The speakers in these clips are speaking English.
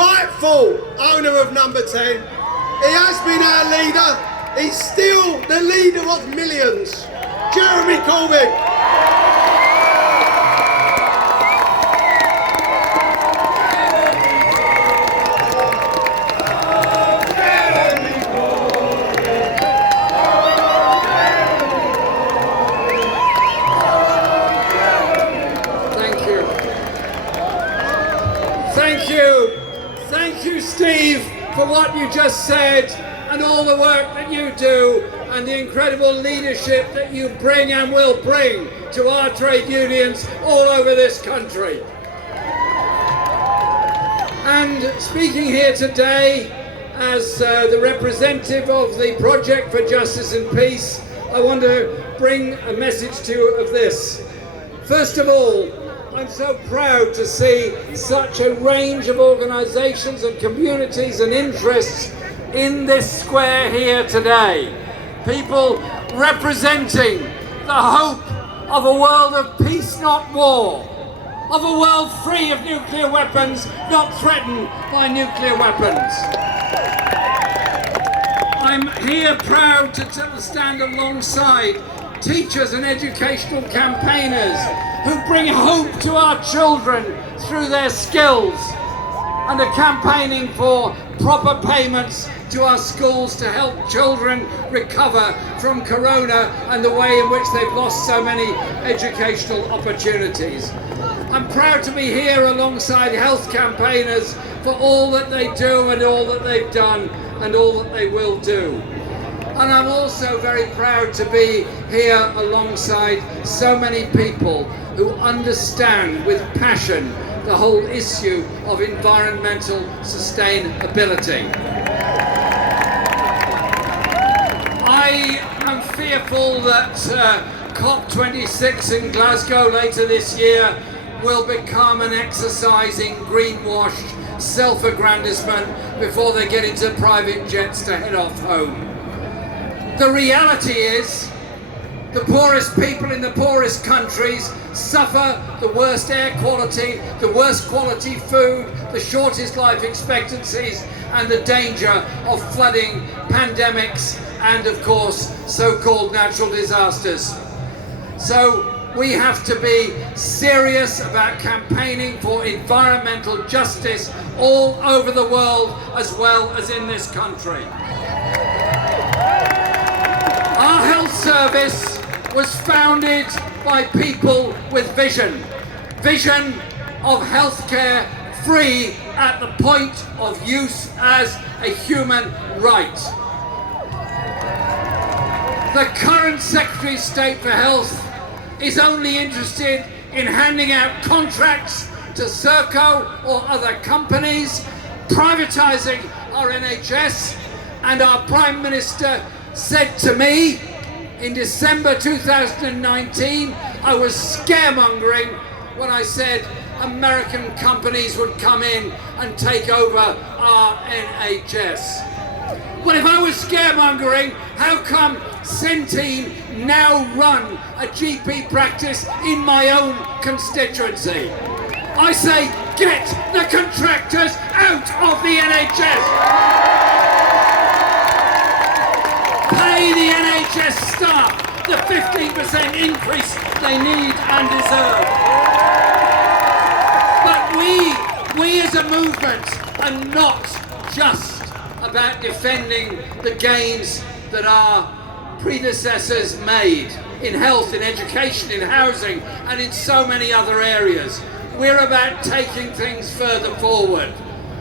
rightful owner of number 10. He has been our leader. He's still the leader of millions. Jeremy Corbyn. Thank you, Steve, for what you just said and all the work that you do and the incredible leadership that you bring and will bring to our trade unions all over this country. And speaking here today as the representative of the Project for Justice and Peace, I want to bring a message to you of this. First of all, I'm so proud to see such a range of organisations and communities and interests in this square here today. People representing the hope of a world of peace, not war, of a world free of nuclear weapons, not threatened by nuclear weapons. I'm here proud to stand alongside teachers and educational campaigners who bring hope to our children through their skills and are campaigning for proper payments to our schools to help children recover from corona and the way in which they've lost so many educational opportunities. I'm proud to be here alongside health campaigners for all that they do and all that they've done and all that they will do. And I'm also very proud to be here alongside so many people who understand with passion the whole issue of environmental sustainability. I am fearful that COP26 in Glasgow later this year will become an exercise in greenwashed self-aggrandizement before they get into private jets to head off home. The reality is, the poorest people in the poorest countries suffer the worst air quality, the worst quality food, the shortest life expectancies, and the danger of flooding, pandemics, and of course, so-called natural disasters. So we have to be serious about campaigning for environmental justice all over the world as well as in this country. Our health service was founded by people with vision. Vision of healthcare free at the point of use as a human right. The current Secretary of State for Health is only interested in handing out contracts to Serco or other companies, privatising our NHS, and our Prime Minister said to me in December 2019, I was scaremongering when I said American companies would come in and take over our NHS. Well, if I was scaremongering, how come Centene now run a GP practice in my own constituency? I say, get the contractors out of the NHS! Pay the NHS staff the 15% increase they need and deserve. But we as a movement are not just about defending the gains that our predecessors made in health, in education, in housing, and in so many other areas. We're about taking things further forward.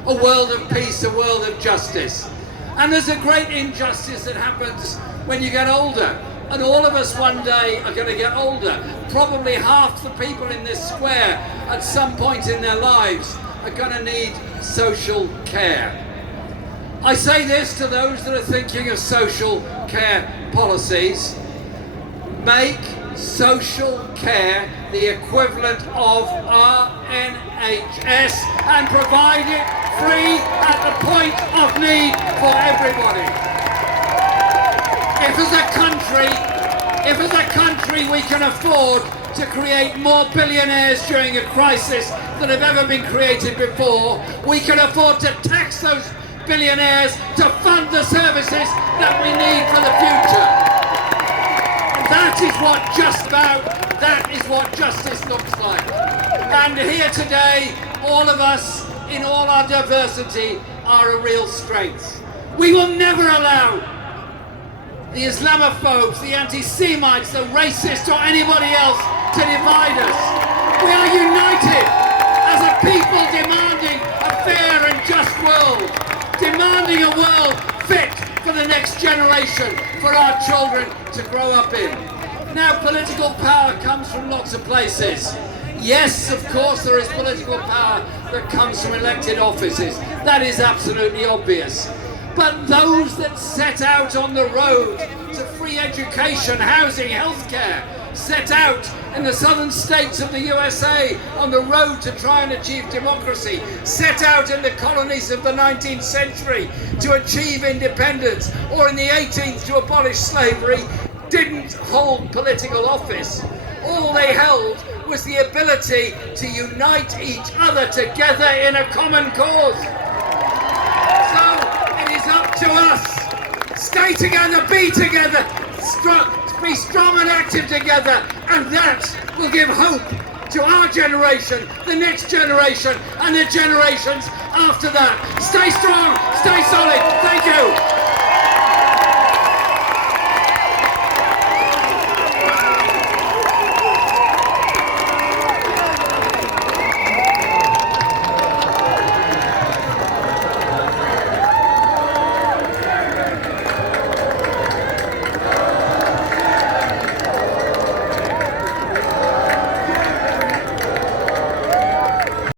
A world of peace, a world of justice. And there's a great injustice that happens when you get older. And all of us one day are going to get older. Probably half the people in this square at some point in their lives are going to need social care. I say this to those that are thinking of social care policies. Make social care the equivalent of our NHS and provide it free at the point of need for everybody. If as a country we can afford to create more billionaires during a crisis that have ever been created before. We can afford to tax those billionaires to fund the services that we need for the future. That is what justice looks like. And here today, all of us, in all our diversity, are a real strength. We will never allow the Islamophobes, the anti-Semites, the racists, or anybody else to divide us. We are united as a people demanding a fair and just world, demanding a world fit for the next generation, for our children to grow up in. Now, political power comes from lots of places. Yes, of course, there is political power that comes from elected offices. That is absolutely obvious. But those that set out on the road to free education, housing, healthcare, set out in the southern states of the USA on the road to try and achieve democracy, set out in the colonies of the 19th century to achieve independence, or in the 18th to abolish slavery, didn't hold political office. All they held was the ability to unite each other together in a common cause. So it is up to us. Stay together, be together, be strong and active together, and that will give hope to our generation, the next generation, and the generations after that. Stay strong, stay solid. Thank you.